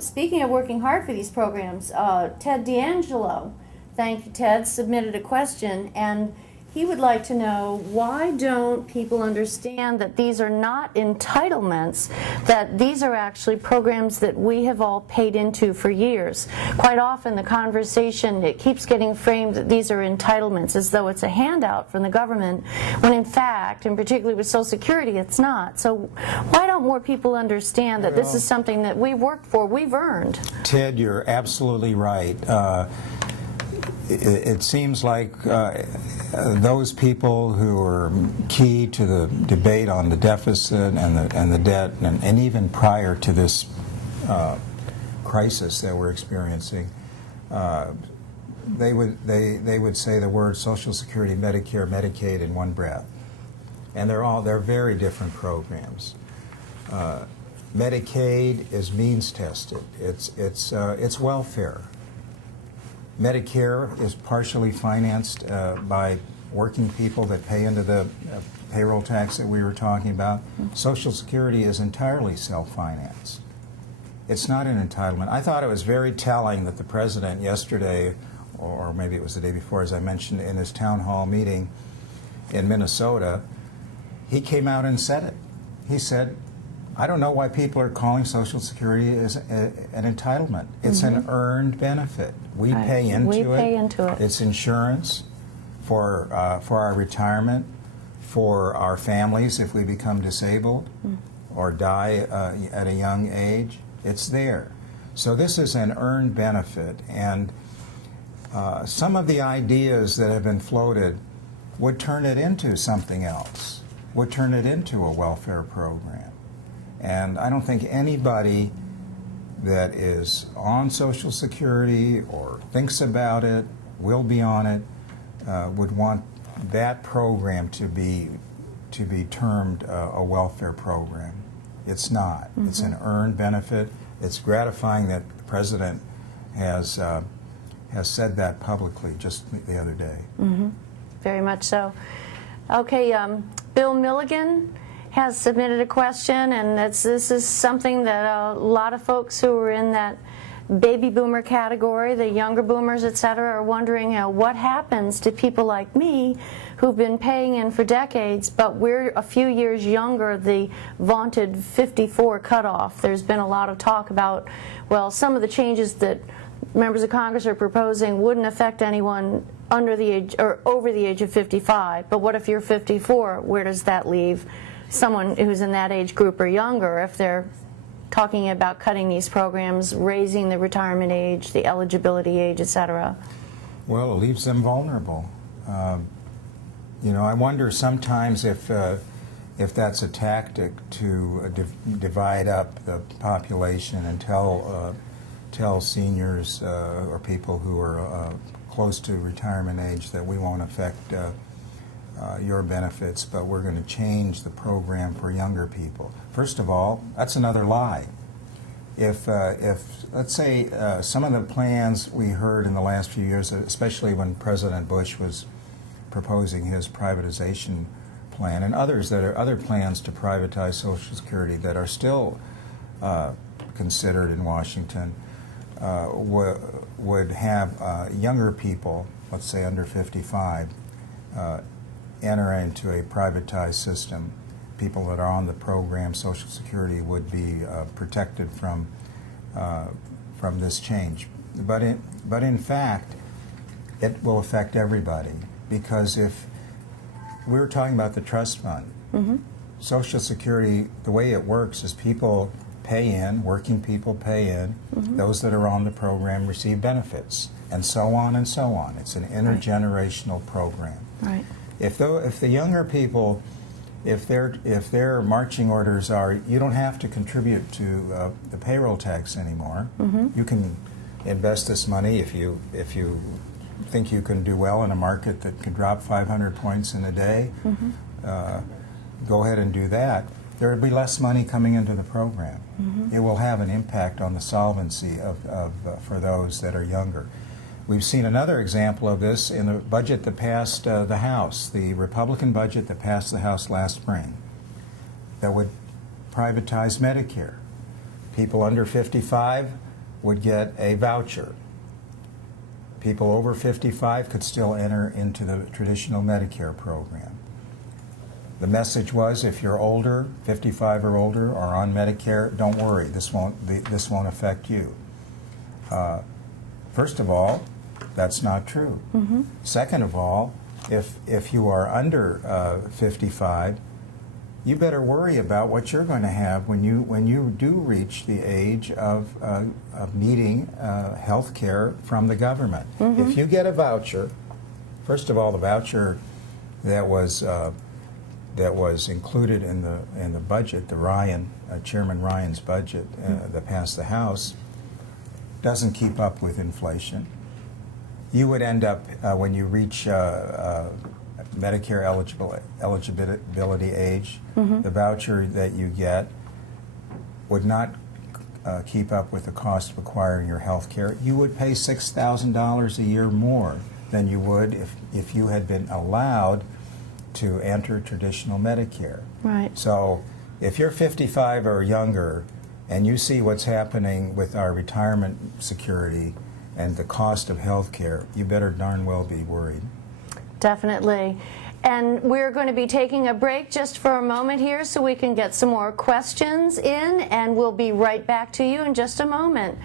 Speaking of working hard for these programs, Ted D'Angelo, thank you, Ted, submitted a question, and he would like to know, why don't people understand that these are not entitlements, that these are actually programs that we have all paid into for years? Quite often the conversation, it keeps getting framed that these are entitlements as though it's a handout from the government, when in fact, and particularly with Social Security, it's not. So why don't more people understand that this is something that we worked for, we've earned? Ted, you're absolutely right. It seems like those people who are key to the debate on the deficit and the debt, and even prior to this crisis that we're experiencing, they would say the words Social Security, Medicare, Medicaid in one breath, and they're very different programs. Medicaid is means tested. It's welfare. Medicare is partially financed by working people that pay into the payroll tax that we were talking about. Social Security is entirely self-financed. It's not an entitlement. I thought it was very telling that the President yesterday, or maybe it was the day before, as I mentioned, in his town hall meeting in Minnesota, he came out and said it. He said, I don't know why people are calling Social Security as an entitlement. It's an earned benefit. We pay into it. It's insurance for our retirement, for our families if we become disabled or die at a young age. It's there. So this is an earned benefit. And some of the ideas that have been floated would turn it into something else, would turn it into a welfare program. And I don't think anybody that is on Social Security or thinks about it, will be on it, would want that program to be termed a welfare program. It's not. It's an earned benefit. It's gratifying that the President has said that publicly just the other day. Very much so. Okay, Bill Milligan has submitted a question, and this is something that a lot of folks who are in that baby boomer category, the younger boomers, etc., are wondering, what happens to people like me who've been paying in for decades, but we're a few years younger, the vaunted 54 cutoff. There's been a lot of talk about, well, some of the changes that members of Congress are proposing wouldn't affect anyone under the age or over the age of 55, but what if you're 54? Where does that leave someone who's in that age group or younger if they're talking about cutting these programs, raising the retirement age, the eligibility age, etc.? Well, it leaves them vulnerable. You know, I wonder sometimes if that's a tactic to divide up the population and tell seniors or people who are close to retirement age that we won't affect your benefits, but we're going to change the program for younger people. First of all, that's another lie. If let's say some of the plans we heard in the last few years, especially when President Bush was proposing his privatization plan, and others that are other plans to privatize Social Security that are still considered in Washington, would have younger people, let's say under 55, enter into a privatized system. People that are on the program, Social Security, would be protected from this change. But in fact, it will affect everybody, because if we were talking about the trust fund, Social Security, the way it works is people pay in, working people pay in, those that are on the program receive benefits, and so on and so on. It's an intergenerational program. Right. If the younger people, if their marching orders are, you don't have to contribute to the payroll tax anymore. You can invest this money if you think you can do well in a market that can drop 500 points in a day. Go ahead and do that. There will be less money coming into the program. It will have an impact on the solvency for those that are younger. We've seen another example of this in the budget that passed the House, the Republican budget that passed the House last spring, that would privatize Medicare. People under 55 would get a voucher. People over 55 could still enter into the traditional Medicare program. The message was, if you're older, 55 or older, or on Medicare, don't worry, this won't affect you. First of all, that's not true. Mm-hmm. Second of all, if you are under 55, you better worry about what you're going to have when you do reach the age of needing health care from the government. Mm-hmm. If you get a voucher, first of all, the voucher that was included in the budget, the Chairman Ryan's budget that passed the House, doesn't keep up with inflation. You would end up, when you reach Medicare eligibility age, Mm-hmm. the voucher that you get would not keep up with the cost of acquiring your health care. You would pay $6,000 a year more than you would if you had been allowed to enter traditional Medicare. Right. So if you're 55 or younger and you see what's happening with our retirement security and the cost of health care, you better darn well be worried. Definitely. And we're going to be taking a break just for a moment here so we can get some more questions in, and we'll be right back to you in just a moment.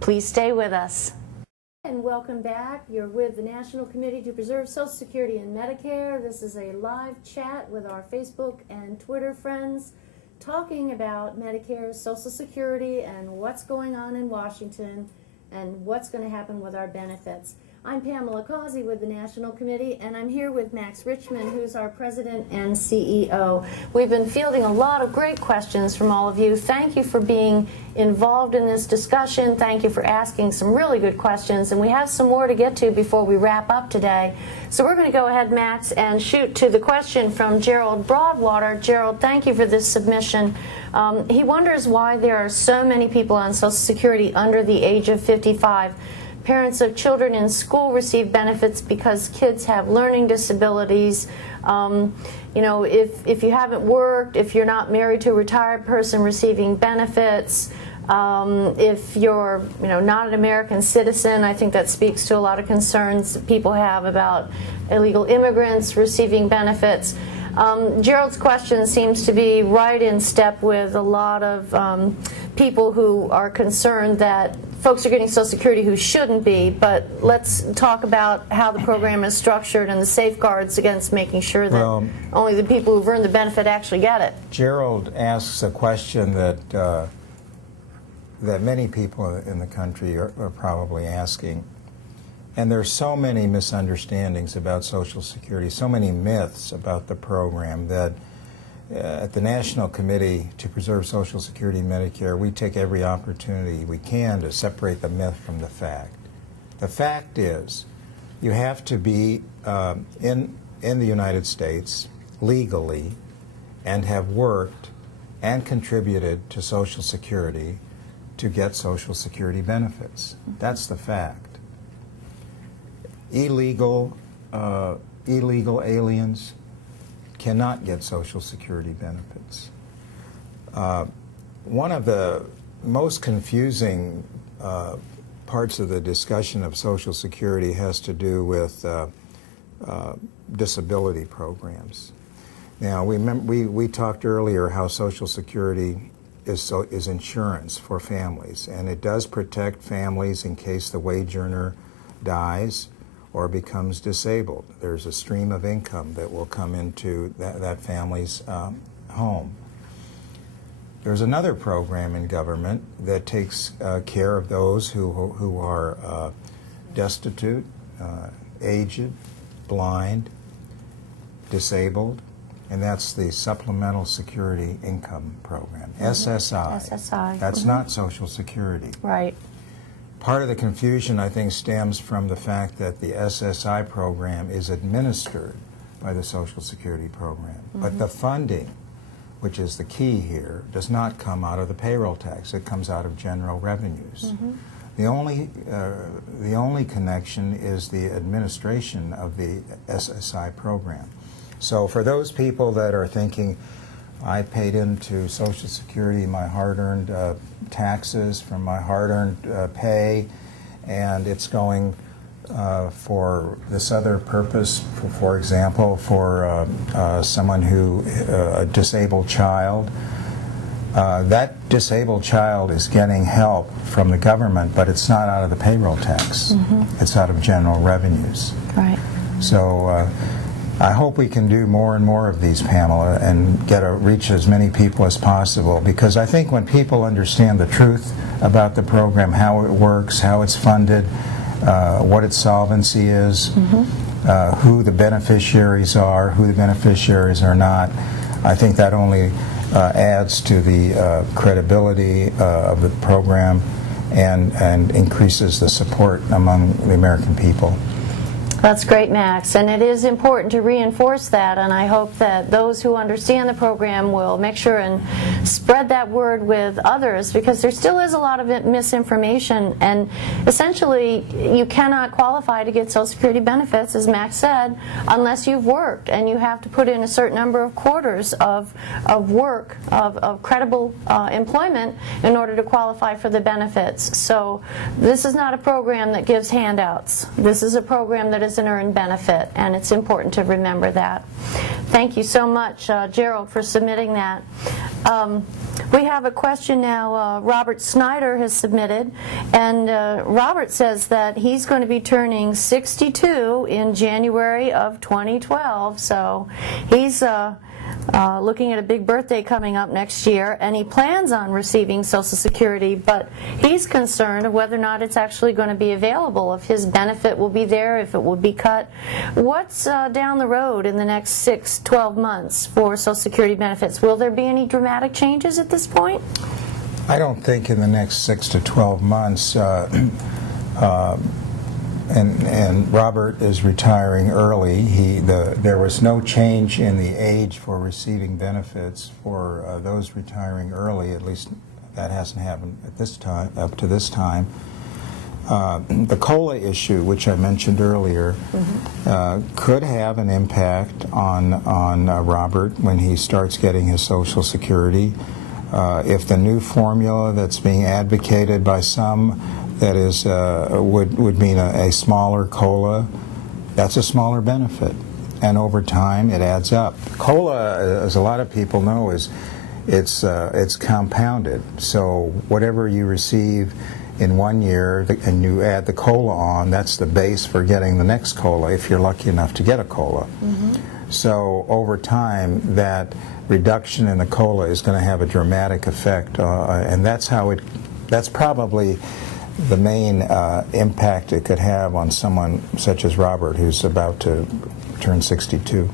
Please stay with us. And welcome back. You're with the National Committee to Preserve Social Security and Medicare. This is a live chat with our Facebook and Twitter friends talking about Medicare, Social Security, and what's going on in Washington and what's going to happen with our benefits. I'm Pamela Causey with the National Committee, and I'm here with Max Richmond, who's our President and CEO. We've been fielding a lot of great questions from all of you. Thank you for being involved in this discussion. Thank you for asking some really good questions, and we have some more to get to before we wrap up today. So we're going to go ahead, Max, and shoot to the question from Gerald Broadwater. Gerald, thank you for this submission. He wonders why there are so many people on Social Security under the age of 55. Parents of children in school receive benefits because kids have learning disabilities. You know, if you haven't worked, if you're not married to a retired person receiving benefits, if you're not an American citizen, I think that speaks to a lot of concerns that people have about illegal immigrants receiving benefits. Gerald's question seems to be right in step with a lot of people who are concerned that folks are getting Social Security who shouldn't be, but let's talk about how the program is structured and the safeguards against making sure that only the people who've earned the benefit actually get it. Gerald asks a question that that many people in the country are probably asking. And there's so many misunderstandings about Social Security, so many myths about the program that at the National Committee to Preserve Social Security and Medicare, we take every opportunity we can to separate the myth from the fact. The fact is, you have to be in the United States legally and have worked and contributed to Social Security to get Social Security benefits. That's the fact. Illegal aliens cannot get Social Security benefits. One of the most confusing parts of the discussion of Social Security has to do with disability programs. Now, we talked earlier how Social Security is insurance for families, and it does protect families in case the wage earner dies or becomes disabled. There's a stream of income that will come into that family's home. There's another program in government that takes care of those who are destitute, aged, blind, disabled, and that's the Supplemental Security Income Program, SSI. SSI. That's not Social Security. Right. Part of the confusion, I think, stems from the fact that the SSI program is administered by the Social Security program. But the funding, which is the key here, does not come out of the payroll tax. It comes out of general revenues. The only connection is the administration of the SSI program. So for those people that are thinking, I paid into Social Security my hard-earned taxes from my hard-earned pay, and it's going for this other purpose, for example, for someone who, a disabled child. That disabled child is getting help from the government, but it's not out of the payroll tax. It's out of general revenues. Right. So I hope we can do more and more of these, Pamela, and reach as many people as possible, because I think when people understand the truth about the program, how it works, how it's funded, what its solvency is, who the beneficiaries are, who the beneficiaries are not, I think that only adds to the credibility of the program and increases the support among the American people. That's great, Max, and it is important to reinforce that, and I hope that those who understand the program will make sure and spread that word with others, because there still is a lot of misinformation, and essentially you cannot qualify to get Social Security benefits, as Max said, unless you've worked, and you have to put in a certain number of quarters of work, of credible employment in order to qualify for the benefits. So this is not a program that gives handouts. This is a program that is an earned benefit, and it's important to remember that. Thank you so much, Gerald, for submitting that. We have a question now. Robert Snyder has submitted, and Robert says that he's going to be turning 62 in January of 2012, so he's looking at a big birthday coming up next year, and he plans on receiving Social Security, but he's concerned of whether or not it's actually going to be available, if his benefit will be there, if it will be cut. What's down the road in the next 6-12 months for Social Security benefits? Will there be any dramatic changes at this point? I don't think in the next 6 to 12 months. And Robert is retiring early. There was no change in the age for receiving benefits for those retiring early. At least that hasn't happened at this time, up to this time. The COLA issue, which I mentioned earlier, could have an impact on Robert when he starts getting his Social Security. If the new formula that's being advocated by some, that is, would mean a smaller COLA, that's a smaller benefit, and over time it adds up. COLA, as a lot of people know, it's compounded. So whatever you receive in 1 year and you add the COLA on, that's the base for getting the next COLA if you're lucky enough to get a COLA. So over time, that reduction in the COLA is going to have a dramatic effect, and that's probably the main impact it could have on someone such as Robert, who's about to turn 62.